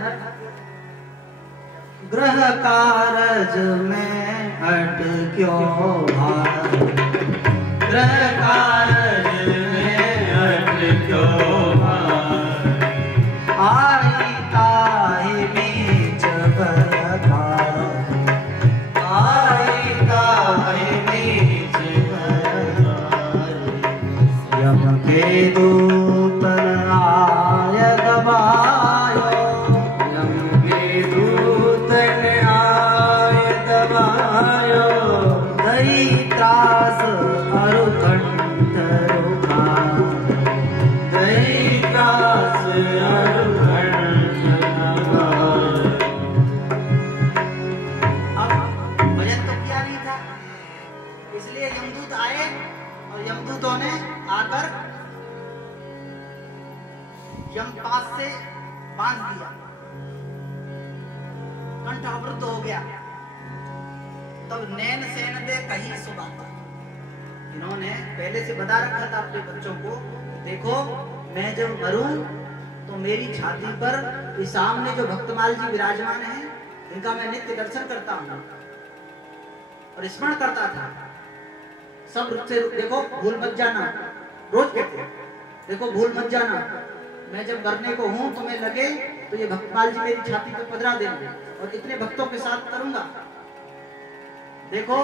ग्रह कारज में हट क्यों भार, ग्रह कारज में हट क्यों भार, आई ताहि नीच बरकार, आई ताहि नीच बरकार, यम के दूत आय गवायो, यम के दूत आय गवायो, दई त्रास अरु खंड छठा व्रत हो गया, तब नैन सेन दे कहीं सुबह। इन्होंने पहले से बता रखा था अपने बच्चों को, देखो मैं जब मरूं तो मेरी छाती पर ये सामने जो भक्तमाल जी विराजमान हैं, इनका मैं नित्य दर्शन करता हूं और स्मरण करता था। सब से देखो भूल मत जाना, रोज कहते देखो भूल मत जाना, मैं जब मरने को हूं तो मैं लगे तो ये भक्तमाल जी मेरी छाती पर पधरा देंगे और इतने भक्तों के साथ करूंगा। देखो